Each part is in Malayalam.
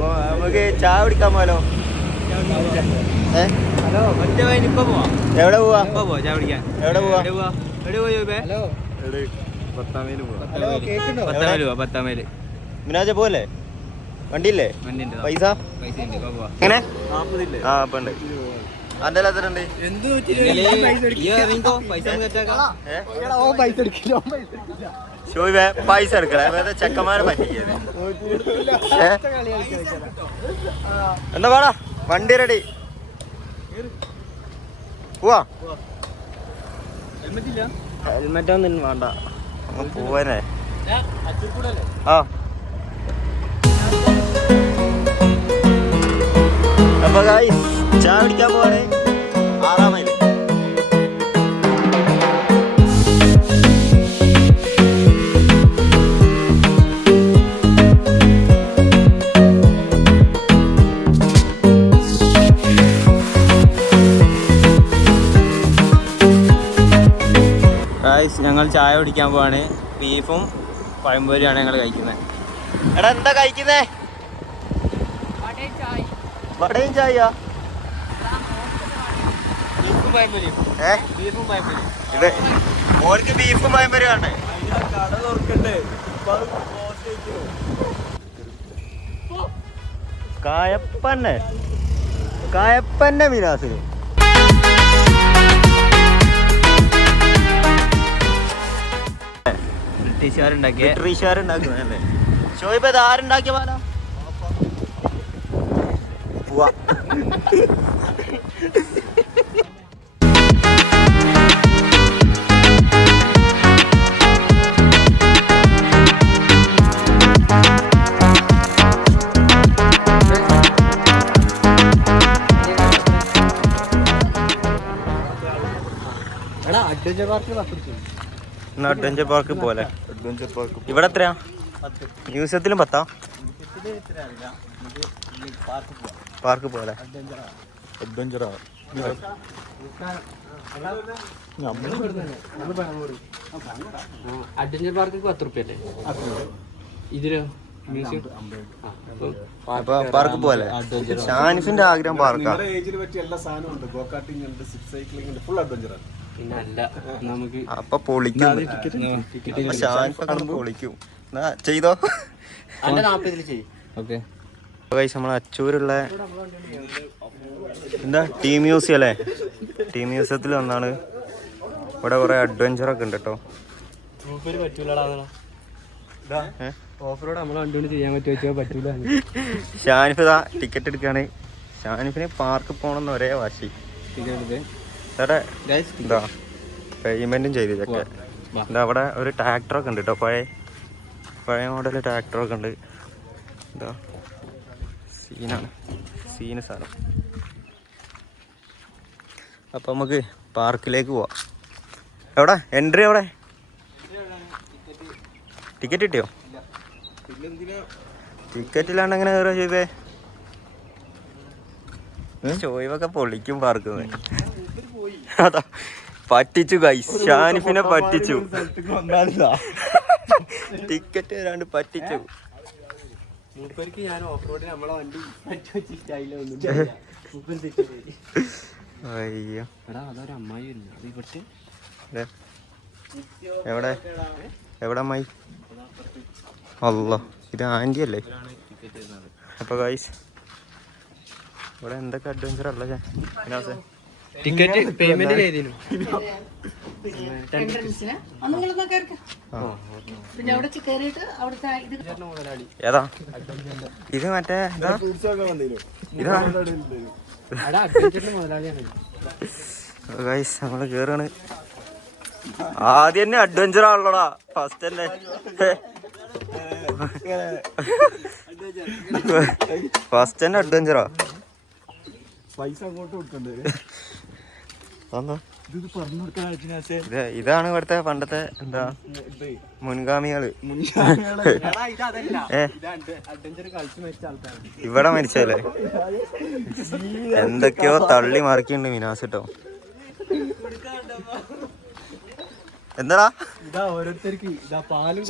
നമുക്ക് ചായ കുടിക്കാൻ പോലോ ഏ? ഹലോ മറ്റേ വൈൻ ഇപ്പൊ പോവാ. എവിടെ പോവാ? ഇപ്പൊ പോവാ ചായ കുടിക്കാൻ. എവിടെ പോവാ? എവിടെ പോവാ? എവിടെ പോയി ഹലോ. ഹലോ കേൾക്കുന്നുണ്ടോ പത്താമേൽ പോവാ പത്താമേൽ. മിനാജ പോലെ വണ്ടിയില്ലേ? പൈസ? പൈസ ഉണ്ട് എങ്ങനെ? ആ അപ്പൊ ഉണ്ട്. അന്റെ പൈസ എടുക്കല വേറെ ചെക്കന്മാരെ? എന്താ പാടാ? വണ്ടി റെഡി പോവാ? ഹെൽമെറ്റ് ഒന്നും വേണ്ട. പോവാനേ. ആ. അപ്പൊ ചായ കുടിക്കാൻ പോവാണ്. ഞങ്ങൾ ചായ കുടിക്കാൻ പോവാണ്. ബീഫും പഴംപൊരിയാണ് ഞങ്ങൾ കഴിക്കുന്നത് എടാ എന്താ കഴിക്കുന്നേ? വടയും ചായ ബീഫും ഓർക്ക് കട തുറക്കണ്ടേ കായപ്പന്നെ. കായപ്പന്നെ മിനാസ് ബ്രിട്ടീഷുകാരുണ്ടാക്കിയ ബ്രിട്ടീഷുകാരുണ്ടാക്കുന്നതല്ലേ ഷോയിബ് ഇത് ആരുണ്ടാക്കിയ പാല പോവാ എടാ അഡ്വഞ്ചർ പാർക്കിൽ വസ്ത്രം എന്നാ അഡ്വഞ്ചർ പാർക്ക് പോലെ അഡ്വഞ്ചർ പാർക്ക് ഇവിടെ എത്രയാ? മ്യൂസിയത്തിലും പത്താ? പാർക്ക് പോലെ അഡ്വഞ്ചർ അഡ്വഞ്ചർ പാർക്ക് പത്ത് റുപ്യ. അല്ലേ ഇതിലോ പാർക്ക് പോലെ ഷാനിഫിന്റെ ആഗ്രഹം പാർക്കാണ് ഏജിന് പറ്റിയ എല്ലാ സാധനവും ഉണ്ട്. ഗോ കാർട്ടിംഗ് ഉണ്ട്. സിക്സ് സൈക്ലിംഗ് ഉണ്ട് ഫുൾ അഡ്വഞ്ചർ അപ്പൊ പൊളിക്കും. അപ്പൊ ഷാനിഫ് കാണുമ്പോ പൊളിക്കും. എന്നാ ചെയ്തോ? അച്ചൂരുള്ള എന്താ? ടീം മ്യൂസിയം അല്ലേ? ടീം മ്യൂസിയത്തിൽ വന്നാണ്. ഇവിടെ കുറെ അഡ്വഞ്ചർ ഒക്കെ ഉണ്ട് കേട്ടോ ഷാനിഫ് ഇതാ ടിക്കറ്റ് എടുക്കാണ്. ഷാനിഫിന് പാർക്ക് പോകണമെന്ന് ഒരേ വാശി. ചേട്ടാ പേയ്മെന്റും ചെയ്തു ഇതൊക്കെ എന്താ അവിടെ ഒരു ട്രാക്ടറൊക്കെ ഉണ്ട് കേട്ടോ പഴയ പഴയ മോഡൽ ട്രാക്ടറൊക്കെ ഉണ്ട്. എന്താ സീനാണ് സീന് സാധനം. അപ്പം നമുക്ക് പാർക്കിലേക്ക് പോവാം. എവിടെ? എൻട്രി എവിടെ? ടിക്കറ്റ് കിട്ടിയോ? ടിക്കറ്റ് ഇല്ലാണ്ട് എങ്ങനെ കയറുക ചെയ്തേ? ചോയ്വൊക്കെ പൊളിക്കും പാർക്കുന്നത് അതാ പറ്റിച്ചു ഗൈസ് ഷാനിഫിനെ പറ്റിച്ചു. ടിക്കറ്റ് തരാണ്ട് പറ്റിച്ചു. ഞാൻ അയ്യോ. എവിടെ? എവിടെ അമ്മായി? അല്ലോ ഇത് ആന്റി അല്ലേ? അപ്പൊ ഗൈസ് ഇവിടെ എന്തൊക്കെ അഡ്വഞ്ചർ ഉള്ളത് വിനാസേ ടിക്കറ്റ് പേയ്മെന്റ് ചെയ്തിരുന്നു ഏതാ? ഇത് മറ്റേ ഗൈസ് നമ്മൾ കേറാണ്. ആദ്യം തന്നെ അഡ്വഞ്ചർ ആണല്ലോടാ. ഫസ്റ്റ് തന്നെ. ഫസ്റ്റ് തന്നെ അഡ്വഞ്ചറാ പൈസ അങ്ങോട്ട് കൊടുക്കണ്ടേ? ഇത് പറഞ്ഞു കൊടുക്കാൻ ആഴ്ച ഇതാണ് ഇവിടുത്തെ പണ്ടത്തെ എന്താ? മുൻഗാമികൾ. ഇവിടെ മരിച്ചല്ലേ എന്തൊക്കെയോ തള്ളി മറിക്കുന്നുണ്ട് മിനാസ് കേട്ടോ. എന്താടാ? ഇതാ ഓരോരുത്തർക്ക് ഇതാ പാലും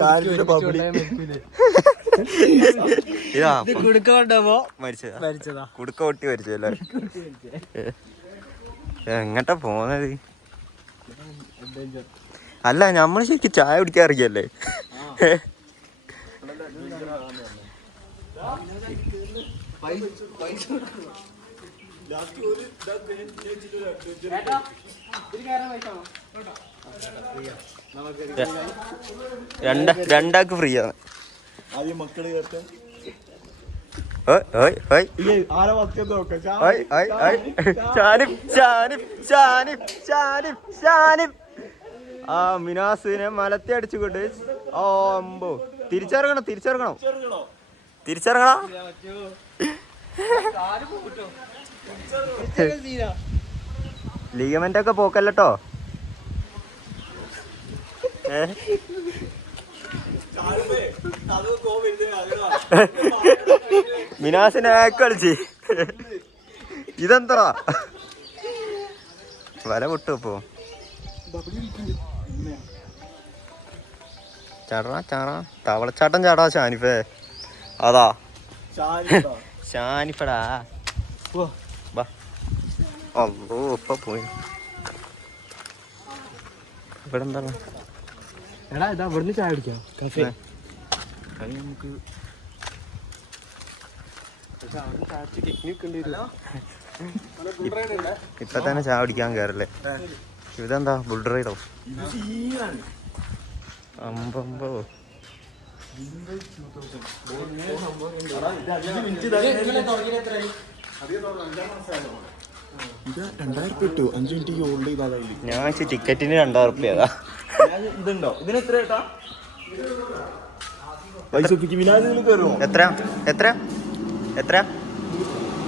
മരിച്ചതാ. കുടുക്ക പൊട്ടി മരിച്ചു എല്ലാരും എങ്ങട്ടാ പോന്നത്? അല്ല നമ്മൾ ശരിക്കും ചായ കുടിക്കാറിയല്ലേ രണ്ട് രണ്ടാക്ക് ഫ്രീ ആണ്. ആ മിനാസിനെ മലത്തി അടിച്ചുകൊണ്ട് ഓ അമ്പോ. തിരിച്ചിറങ്ങണം തിരിച്ചിറങ്ങണം. തിരിച്ചിറങ്ങണം? ലിഗമെന്റ് ഒക്കെ പോക്കല്ലോ മിനാസിനെ കളിച്ച്. ഇതെന്തറാ വല പൊട്ടു അപ്പോ ചാടാ ചാടാ. തവളച്ചാട്ടം ചാടാ ഷാനിഫേ. അതാ. ഷാനിഫടാ. അല്ലോ ഇപ്പൊ പോയി. ഇവിടെ എന്താണ് എടാ ഇതാ ഇവിടുന്ന് ചായ കുടിക്കാം? കഫേ. നമുക്ക് ഇപ്പൊ തന്നെ ചായ പിടിക്കാൻ കയറല്ലേ ഇതെന്താ ബുൾ റൈഡോ അമ്പമ്പോ. ഞാൻ വെച്ച് ടിക്കറ്റിന് രണ്ടായിരം റുപ്യ അതാ. ഇതുണ്ടോ? ഇതിന് എത്ര ഏട്ടാ? എത്ര? എത്ര? എത്ര?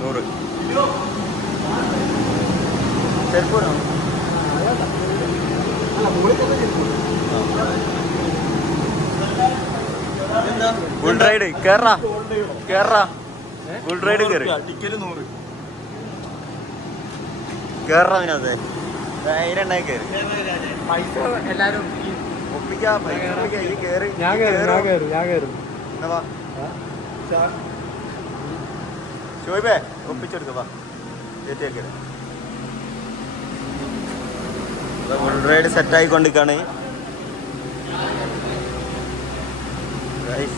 നൂറ്. ചെരുപ്പ് വേണോ? ബുൾ റൈഡ് കേറാ. കേറാ. ബുൾ റൈഡ് കേറി. കേറാ അതിനകത്ത് പൈസ എല്ലാരും ഒപ്പിക്കാ പൈസ ഒപ്പിക്കാ. ഈ കേറി ഞാൻ കയറും ഞാൻ കേറും. കയറും ഞാൻ കയറും എന്നാ വാ. ഒപ്പിച്ചെടുക്ക റൈഡ് സെറ്റ് ആയിക്കൊണ്ടിരിക്കാണ് Guys.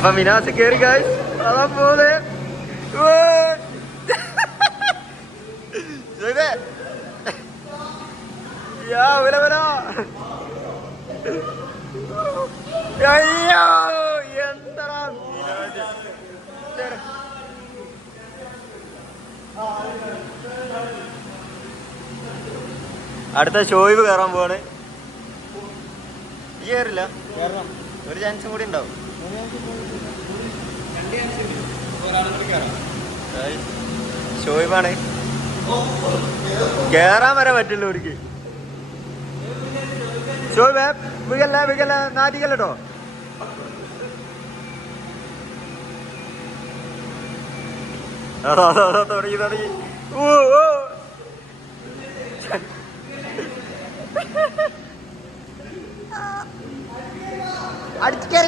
അപ്പൊ മിനാസ് കേറി ഗായ്സ് അതാ പോലെ അയ്യോ. ചേര. അടുത്ത ഷോയിവ് കയറാൻ പോവാണ്. ഈ കയറില്ല ഒരു ചാൻസും കൂടി ഉണ്ടാവും. ഷോയിവാണ് കേറാൻ വരെ പറ്റില്ല ഒരിക്കൽ ഷോയിബേ വികല്ല വികല്ല നാട്ടിക്കല്ലോ അതാ അതാ അതാ തുടങ്ങി തുടങ്ങി. ഓ ഓ അടിച്ചേറി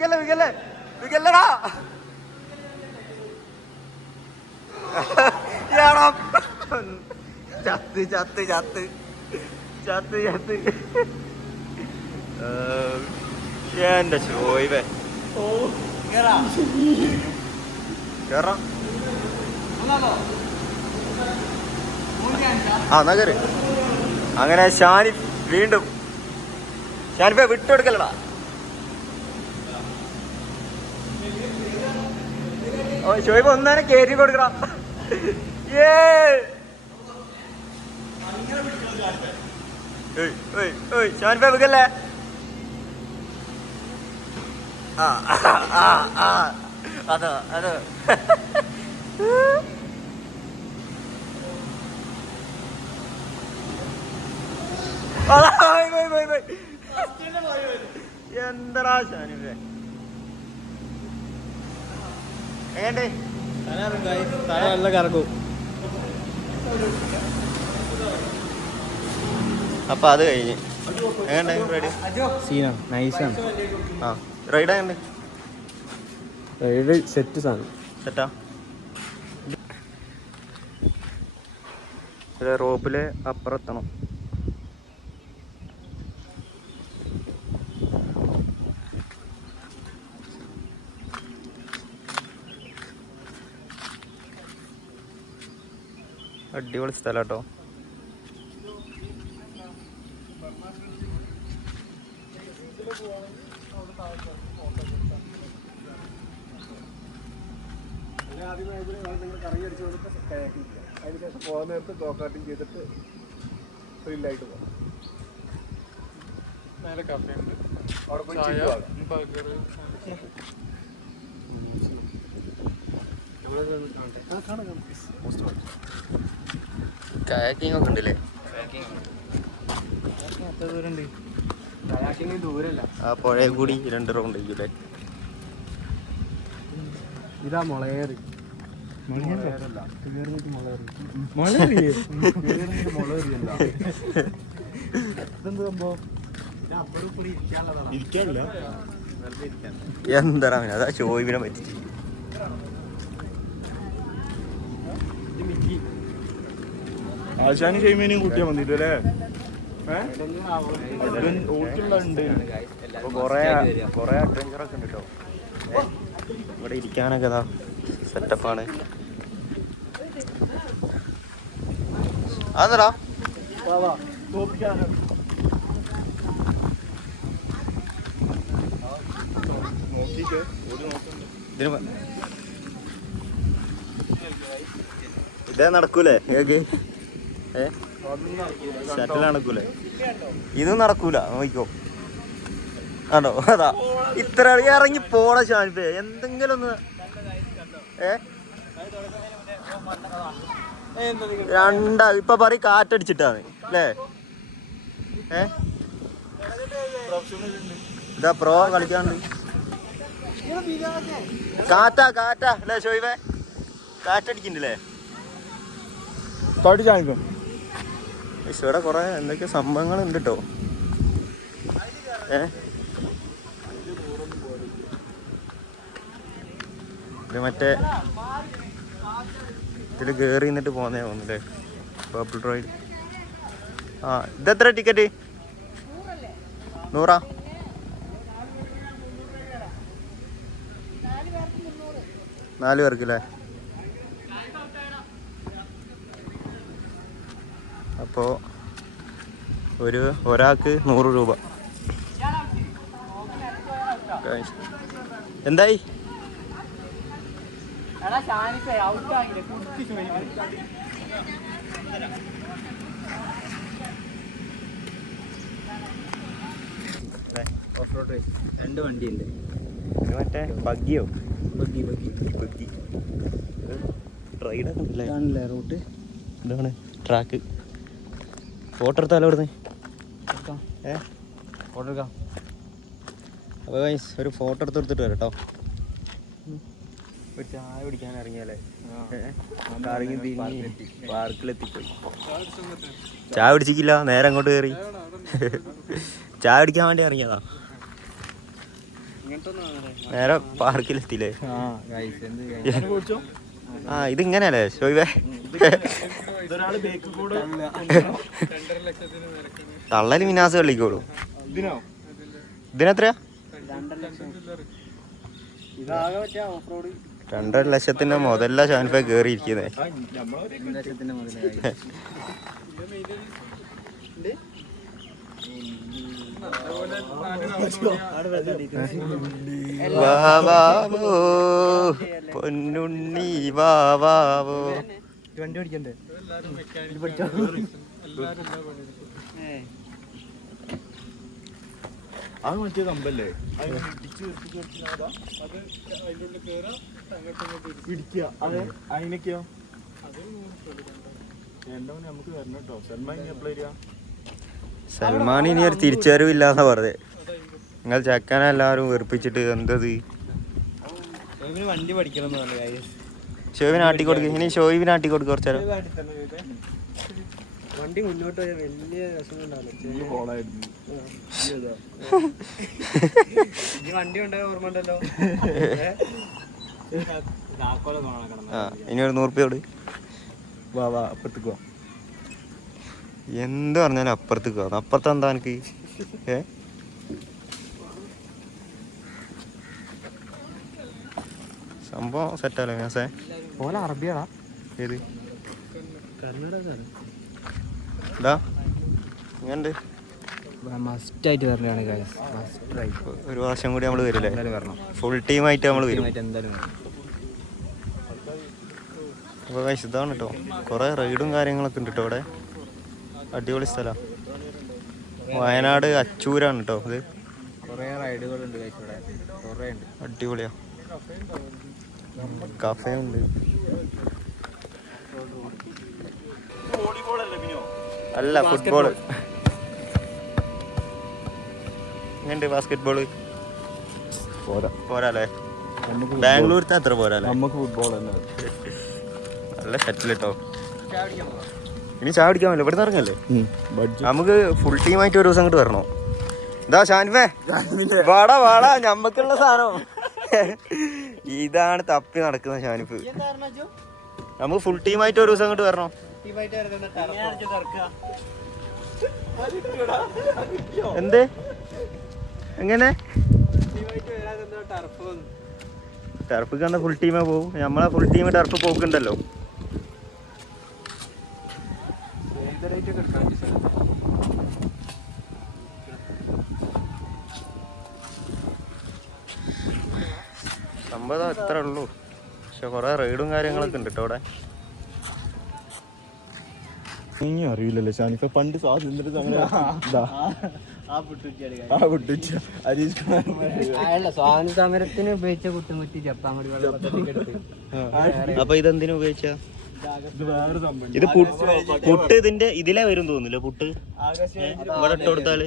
വികല വികല്ല വികല്ലടാ. ചത്ത് ചത്ത് ചത്ത്. ചത്ത് ചത്ത്. എന്റെ ഷോയിവേ കേറാം. ആ എന്നാ കയറി അങ്ങനെ ഷാനി വീണ്ടും. ഷാനിഫെ വിട്ടുകൊടുക്കലടാ ഷോയിബ് ഒന്നേനെ കയറ്റി കൊടുക്കണം. ഏ വിക്കല്ലേ? ആ ആ ആ അതോ അതോ. എന്തടാ ഷാനിഫെ എങ്ങണ്ട് തല നല്ല കറക്കും അപ്പൊ അത് കഴിഞ്ഞ്. എങ്ങണ്ട് റൈഡ് സീനാണ് നൈസാണ് ആ റൈഡ് സെറ്റ് സാധനം. സെറ്റാ റോപ്പിൽ അപ്പുറത്തണം അടിപൊളി സ്ഥലം കേട്ടോ ആദ്യമേ നിങ്ങൾ കറങ്ങി അടിച്ചു കൊടുത്ത് kayaking ചെയ്യാം. അതിനുശേഷം പോകാൻ നേരത്ത് ഗോകാർട്ടിങ് ചെയ്തിട്ട് ത്രില്ലായിട്ട് പോകാം. അവിടെ പോയി chill ആകാം. ആ, കാണാം, കാണാം. കായാക്കിംഗ് ഒക്കെ ഉണ്ടല്ലേ? ദൂരല്ല ആ പുഴയെ കൂടി രണ്ട് റൗണ്ട് ഇതാ മുളയേറി. എന്താ അതാ ചോദിക്കാൻ പറ്റിച്ച് ആശാന് ചെയ്യുമ്പോ കൂട്ടിയാ കൊറേ കൊറേ ഒക്കെ ഉണ്ട് കേട്ടോ ഇവിടെ ഇരിക്കാനൊക്കെ ഇതാ സെറ്റപ്പാണ് അതെടാ ഇതേ നടക്കൂലേ? Cake shuttle നടക്കൂലേ? ഇതും നടക്കൂല. നോക്കിക്കോ. ആണോ അതാ. ഇത്ര ഇറങ്ങി പോണ ഷാനിപ്പേ എന്തെങ്കിലും ഒന്ന് ഏ? രണ്ടാ ഇപ്പൊ പറ കാറ്റടിച്ചിട്ടാണ്. അല്ലേ ഏ? ഇതാ പ്രോ കളിക്കാണ്ട് കാറ്റാ കാറ്റാ. അല്ലേ ഷോയിവേ കാറ്റടിക്കണ്ടല്ലേ തോട്ടി ഇവിടെ കുറെ എന്തൊക്കെ സംഭവങ്ങൾ ഉണ്ട് കേട്ടോ ഏ മറ്റേ ഇതിൽ കേറി നിന്നിട്ട് പോന്നേ തോന്നുന്നല്ലേ? പേർപ്പിൾ ഡ്രോയിൽ ആ ഇതെത്ര ടിക്കറ്റ് നൂറാ? നാല് പേർക്ക് അപ്പോൾ ഒരു ഒരാൾക്ക് നൂറ് രൂപ. എന്തായി? ഓഫ് റോഡ് റേസ് രണ്ട് വണ്ടിയുണ്ട്. മറ്റേ ബഗ്ഗിയോ? Buggy buggy. ബഗ്ഗി. റൈഡൊക്കെ കാണില്ലേ റൂട്ട്? ഇതാണ് ട്രാക്ക്. ഫോട്ടോ എടുത്താലോ ഇവിടുന്ന് ഏ? ഫോട്ടോ എടുക്കാം. അപ്പോൾ ഗൈസ് ഒരു ഫോട്ടോ എടുത്ത് എടുത്തിട്ട് വരാം കേട്ടോ. ഒരു ചായ കുടിക്കാൻ ഇറങ്ങിയാലേ. തിരിഞ്ഞ് പാർക്കിലെത്തിപ്പോയി. ചായ കുടിച്ചിട്ടില്ല നേരെ അങ്ങോട്ട് കയറി ചായ പിടിക്കാൻ വേണ്ടി ഇറങ്ങിയതാ. നേരെ പാർക്കിലെത്തിയില്ലേ? ആ ഇതിങ്ങനെയല്ലേ കൂടെ തള്ളൽ മിനാസ് കളിക്കോളൂ ഇതിനോ? ഇതിനെത്രയാ? രണ്ടര ലക്ഷത്തിന്റെ മുതല ഷാൻഫേ കേറിയിരിക്കുന്നേ. ലക്ഷത്തിന്റെ വാവാവോ പൊന്നുണ്ണി വാവാവോ. അത് മറ്റേ കമ്പല്ലേ അതെ അതിനൊക്കെയോ മോനെ നമുക്ക് വരണം കേട്ടോ ഇനി അപ്ലൈ വരിക സൽമാൻ ഇനി ഒരു തിരിച്ചുവരവില്ലാന്നാ പറഞ്ഞത് നിങ്ങൾ ചെക്കനെ എല്ലാവരും വെറുപ്പിച്ചിട്ട് എന്തത്? ഷോയിബിന് വണ്ടി പഠിക്കണം ആട്ടി കൊടുക്കുക ഇനി ഷോയിബിന് ആട്ടി കൊടുക്കുക കുറച്ചേരം വണ്ടി മുന്നോട്ട് പോയാൽ വലിയ രസമുണ്ടാവില്ല. പോളായിരുന്നു ഈ വണ്ടി ഉണ്ടായ ഓർമ്മ ഉണ്ടല്ലോ. താക്കോലം കാണാൻ കിടന്നു ആ ഇനി ഒരു നൂറുപ്യോട് വാ വാ അപ്പത്തേക്ക് വാ. എന്ത് പറഞ്ഞാലും അപ്പുറത്ത് കാണും അപ്പുറത്ത് എന്താ എനിക്ക് ഏ? സംഭവം സെറ്റല്ലേ മേസേ ഓല അറബിയാടാ. ഏത്? കർണാടക ഇതാ. ഇങ്ങണ്ട് വരലാണ് ഗൈസ് ഒരു വർഷം കൂടി നമ്മൾ വരില്ലേ? ഫുൾ ടീമായിട്ട് നമ്മൾ വരും. അപ്പോൾ guys ഇതാണ് കേട്ടോ കുറേ റൈഡും കാര്യങ്ങളൊക്കെ ഉണ്ട് കേട്ടോ ഇവിടെ അടിപൊളി സ്ഥലമാണ് വയനാട് അച്ചൂരാണ് കേട്ടോ ഇത്. കുറേ റൈഡുകളുണ്ട് ഗൈസ് ഇവിടെ. കുറേ ഉണ്ട്. അടിപൊളിയാ. കഫേ ഉണ്ട്. അല്ല ഫുട്ബോൾ എങ്ങനെയുണ്ട് ബാസ്കറ്റ് ബോൾ പോരാ. പോരാല്ലേ? ബാംഗ്ലൂരത്തെ അത്ര പോരാല്ലേ? നമുക്ക് ഫുട്ബോൾ തന്നെ. നല്ല ഷട്ടിൽ കേട്ടോ ഇനി ചായ പിടിക്കാമല്ലോ പറ്റില്ല. ഇവിടെ ഇറങ്ങല്ലേ? ബഡ്ജറ്റ്. നമുക്ക് ഫുൾ ടീമായിട്ട് ഒരു ദിവസം അങ്ങോട്ട് വരണോ. ഇതാ ഷാൻഫേ വാടാ വാടാ ഞമ്മക്കുള്ള സാധനം. ഇതാണ് തപ്പി നടക്കുന്ന ഷാനിഫ് നമുക്ക് ഫുൾ ടീമായിട്ട് ഒരു ദിവസം അങ്ങോട്ട് വരണോ. എന്ത്? എങ്ങനെ? ടർഫ് കണ്ട ഫുൾ ടീമേ പോകും. നമ്മളെ ഫുൾ ടീം ടർഫ് പോക്കുണ്ടല്ലോ. സംഭവം എത്ര ഉള്ളൂ? പക്ഷെ കൊറേ റൈഡും കാര്യങ്ങളൊക്കെ ഉണ്ട് കേട്ടോ അവിടെ. ഇനി അറിയില്ലല്ലോ ഷാനിഫ പണ്ട് സ്വാതന്ത്ര്യം സമരം ഇതാ. ആ പൊട്ടിച്ച ഹരീഷ് കുമാർ. അല്ല സ്വാതന്ത്ര്യ സമരത്തിന് ഉപയോഗിച്ച കുട്ടുമുറ്റി ജപ്പാൻ അപ്പൊ ഇതെന്തിനു ഉപയോഗിച്ച? ഇത് സംഭവം ഇത് പുട്ട് പുട്ട് ഇതിന്റെ ഇതിലേ വരും തോന്നില്ല പുട്ട്? ഇവിടെ ഇട്ട് കൊടുത്താൽ?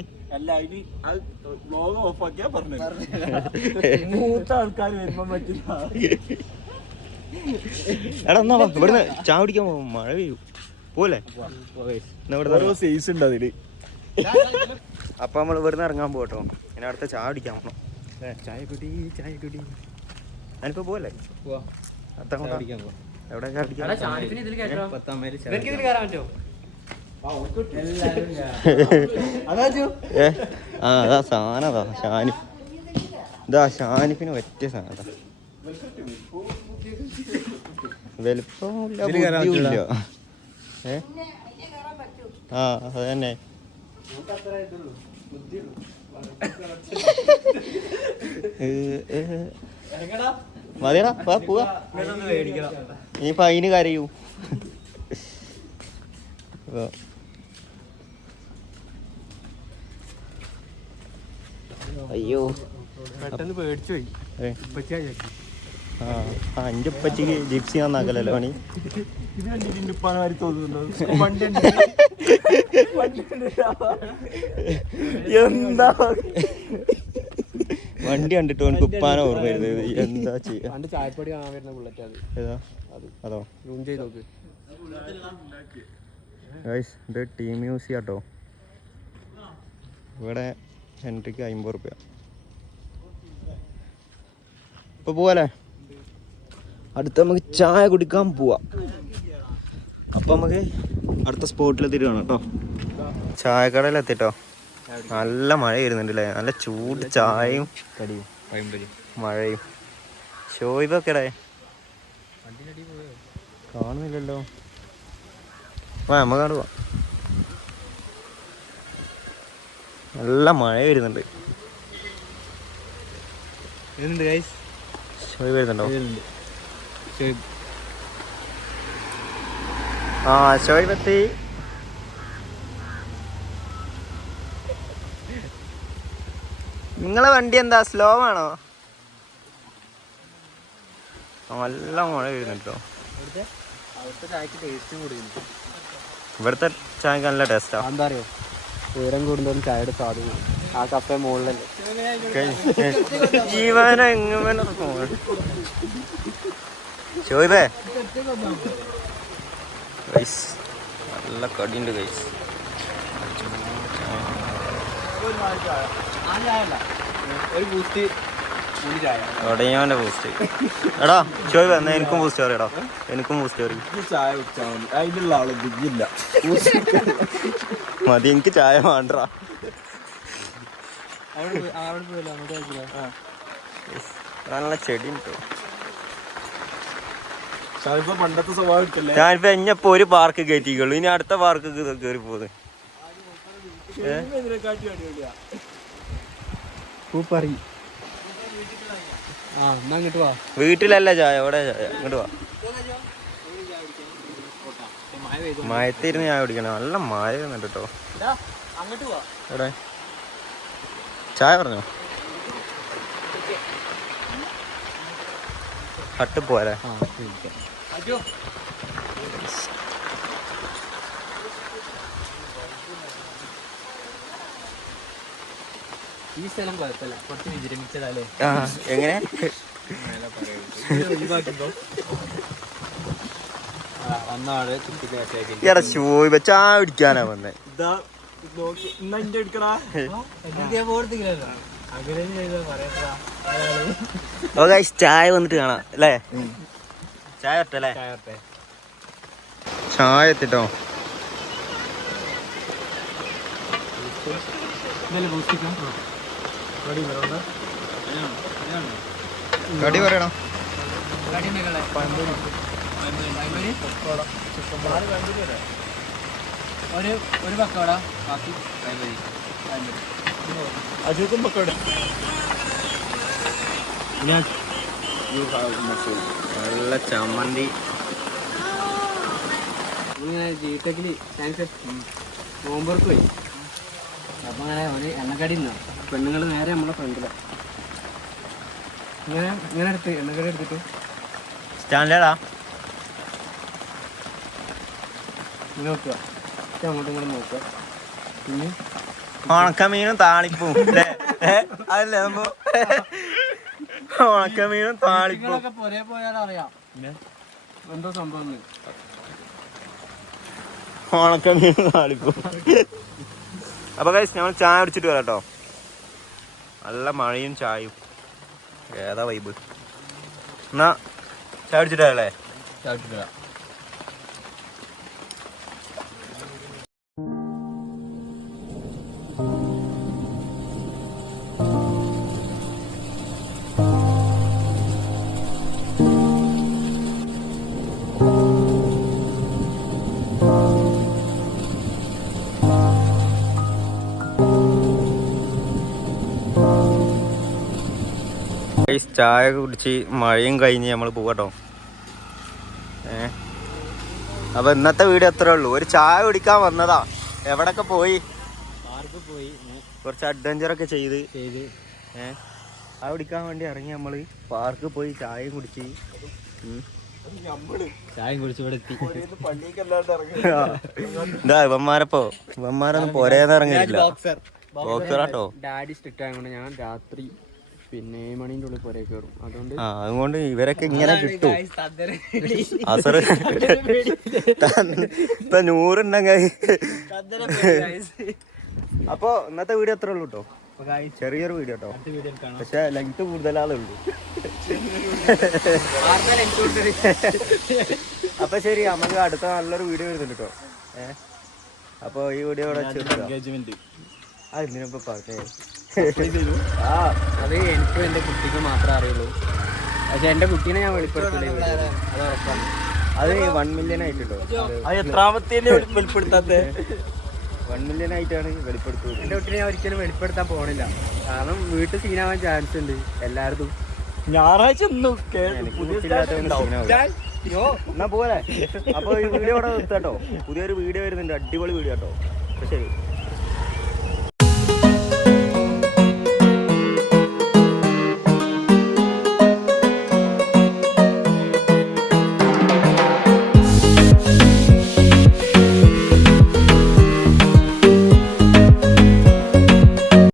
എടാ എന്നാ ഇവിടുന്ന് ചാ പിടിക്കാൻ പോകും മഴ പെയ്യും. പോലെ സൈസ് ഉണ്ട് അതിൽ. അപ്പൊ നമ്മൾ ഇവിടുന്ന് ഇറങ്ങാൻ പോകട്ടോ. ഇനി അടുത്ത ചായ പിടിക്കാൻ പോണം. ചായ കുടി ചായ കുടി. ഞാനിപ്പോ പോലെ അത്തങ്ങോട്ടാ എവിടെ ആ അതാ സാധനം അതാ ഷാനിഫ് ഇതാ ഷാനിഫിന് പറ്റിയ സാധനം അതാ. വലുപ്പമില്ല ഏ? ആ അത് തന്നെ. മതിയടാ വാ പോവാ. നീ ഫൈന് കരയൂ. അയ്യോ. പെട്ടെന്ന് പേടിച്ചു പോയി. ആ എന്റെ ഉപ്പച്ചിക്ക് ജിപ്സി നന്നാക്കലല്ലോ പണി? എന്താ? വണ്ടി കണ്ടിട്ട് ഓനക്ക് കുപ്പാന ഓർമ്മ വരുന്നത്. എന്താ ചെയ്യാ? പണ്ട് ചായപ്പൊടി കാണാൻ വരുന്ന ബുള്ളറ്റ് അത്. ഏതാ? അതോ റൂം ചെയ്ത് നോക്ക്. ഗൈസ് ഇത് ടീം യൂസ് ചെയ്യാട്ടോ ഇവിടെ എൻട്രിക്ക് അമ്പത് റുപ്യ. ഇപ്പൊ പോവാലേ അടുത്ത നമുക്ക് ചായ കുടിക്കാൻ പോവാ. അപ്പൊ നമുക്ക് അടുത്ത സ്പോട്ടിലെത്തിയിട്ട് വേണം കേട്ടോ ചായക്കടയിലെത്തിട്ടോ നല്ല മഴ വരുന്നുണ്ട് അല്ലേ നല്ല ചൂട് ചായയും മഴയും. ഷോയിബൊക്കെടേ കാണുന്നില്ലല്ലോ. ആ നമ്മ കാണുക നല്ല മഴ വരുന്നുണ്ട്? ആ ഷോയ് എത്തി നിങ്ങളെ വണ്ടി എന്താ സ്ലോ ആണോ? നല്ല മഴ വരുന്നുണ്ടോ ഇവിടുത്തെ ചായ നല്ല ടേസ്റ്റാ എന്താ അറിയോ ഉയരം കൂടുന്നതും ചായയുടെ സ്വാധീനം ആ കപ്പ മുകളിലല്ലേ. ജീവനെങ്ങനെ ചോയ്ബേ. ഗൈസ് നല്ല കടിയുണ്ട് കൈസ് മൂന്ന് ചായ ഒടയോന്റെ ബൂസ്റ്റ് എടാ ചോയ് എന്നാ എനിക്കും ബൂസ്റ്റ് പറയടാ എനിക്കും ബൂസ്റ്റ് പറയും മതി. എനിക്ക് ചായ വേണ്ട നല്ല ചെടി പണ്ടത്തെ സ്വഭാവം ഞാനിപ്പോ ഒരു പാർക്ക് കയറ്റിക്കുള്ളൂ ഇനി അടുത്ത പാർക്ക് കയറി പോകുന്നത് ഏഹ് പൂപ്പറി. ആ എന്നാ അങ്ങോട്ട് വാ. വീട്ടിലല്ല ചായ അവിടെ ചായ. ഇങ്ങോട്ട് വാ. മയത്തിരുന്ന് ചായ കുടിക്കണം. നല്ല മഴ വന്നിട്ട് കേട്ടോ അങ്ങോട്ട് വാ. എവിടെ? ചായ പറഞ്ഞോ? ഹട്ട് പോരാ ആ ഈ സ്ഥലം കുഴപ്പമില്ല. കുറച്ച് വിജൃംഭിച്ചതല്ലേ? ആ എങ്ങനെ? എടാ ശോഭ ചായ വന്നേ. വന്നിട്ട് കാണാം അല്ലേ? ചായ ഒറ്റല്ലേ ചായട്ടെ ചായ എത്തിട്ടോ? ബൂസ്റ്റിക്കാം കടി പറയണം. ഒരു ഒരു പക്കോട ബാക്കി. അജുക്കും പക്കോടെ. നല്ല ചമ്മന്തി. ഇങ്ങനെ ജിടെക്കിൽ താങ്ക്സ് നോമ്പർക്ക് പോയി അപ്പൊ അങ്ങനെ ഒരു എണ്ണക്കടി ഇന്നാ പെണ്ണുങ്ങൾ നേരെ നമ്മളെ ഫ്രണ്ടിലാണ് ഇങ്ങനെ ഇങ്ങനെ എടുത്ത് എണ്ണക്കട എടുത്തിട്ട്. സ്റ്റാൻഡേർഡാ? നോക്കുക. അങ്ങോട്ടും ഇങ്ങോട്ടും നോക്കുക. പിന്നെ ഉണക്കമീനും താളിപ്പും. അല്ലേ? അതല്ലേ നമ്മ ഉണക്കമീനും താളിപ്പും. പൊരേ പോയാൽ അറിയാം. എന്തോ സംഭവം. ഉണക്കമീനും താളിപ്പും. അപ്പൊ കഴിച്ച് ഞങ്ങൾ ചായ കുടിച്ചിട്ട് വരാട്ടോ. കേട്ടോ നല്ല മഴയും ചായയും. ഏതാ വൈബ് എന്നാ ചായ അടിച്ചിട്ടല്ലേ ചായ അല്ലേ ചായ കുടിച്ച് മഴയും കഴിഞ്ഞ് നമ്മൾ പോകട്ടോ ഏ? അപ്പൊ ഇന്നത്തെ വീഡിയോ അത്രേ ഉള്ളൂ. ഒരു ചായ കുടിക്കാൻ വന്നതാ. എവിടൊക്കെ പോയി? പോയി. കുറച്ച് അഡ്വഞ്ചറൊക്കെ ചെയ്ത്. ചെയ്ത്. ഏ? ചായ കുടിക്കാൻ വേണ്ടി ഇറങ്ങി നമ്മൾ പാർക്ക് പോയി ചായ കുടിച്ച്. ചായ കുടിച്ച് ഇവിടെ എത്തി. ഇതാ ഇവന്മാരപ്പോ. ഇവന്മാരൊന്നും പോരേന്ന് ഇറങ്ങിയില്ല ബോക്സറാട്ടോ ഡാഡി സ്ട്രിക്റ്റ് ആയതുകൊണ്ട് ഞാൻ രാത്രി പിന്നെ ഏഴ് മണീന്റെ ഉള്ളിൽ പുറകെ കയറും അതുകൊണ്ട് ആ അതുകൊണ്ട് ഇവരൊക്കെ ഇങ്ങനെ കിട്ടും. അസറ് ഇപ്പൊ നൂറുണ്ടെങ്കിൽ അപ്പൊ ഇന്നത്തെ വീഡിയോ അത്രേ ഉള്ളൂ കേട്ടോ ചെറിയൊരു വീഡിയോ കേട്ടോ പക്ഷെ ലെങ്ത് കൂടുതലാളേ ഉള്ളൂ. അപ്പൊ ശരി നമുക്ക് അടുത്ത നല്ലൊരു വീഡിയോ വരുന്നുണ്ട് കേട്ടോ ഏഹ് അപ്പൊ ഈ വീഡിയോ ഇവിടെ വെച്ച് എൻഗേജ്മെന്റ് ആ ഇതിനിപ്പോ പറഞ്ഞേ. അത് എനിക്കും എന്റെ കുട്ടിക്ക് മാത്രമേ അറിയുള്ളൂ. പക്ഷെ എന്റെ കുട്ടീനെ ഞാൻ വെളിപ്പെടുത്തില്ല അത് ഉറപ്പാണ്. അത് വൺ മില്യൺ ആയിട്ടുണ്ടോ അത് എത്രാമത്തെ വെളിപ്പെടുത്താത്ത? വൺ മില്യൺ ആയിട്ടാണ് വെളിപ്പെടുത്തുന്നത് എന്റെ കുട്ടീനെ ഞാൻ ഒരിക്കലും വെളിപ്പെടുത്താൻ പോണില്ല. കാരണം വീട്ടിൽ സീനാവാൻ ചാൻസ് ഉണ്ട് എല്ലായിടത്തും. ഞായറാഴ്ച ഒന്നും. എന്നാ പോലെ അപ്പൊ ഈ വീഡിയോ ഇവിടെ നിർത്താട്ടോ. പുതിയൊരു വീഡിയോ വരുന്നുണ്ട്. അടിപൊളി വീഡിയോ കേട്ടോ ശരി.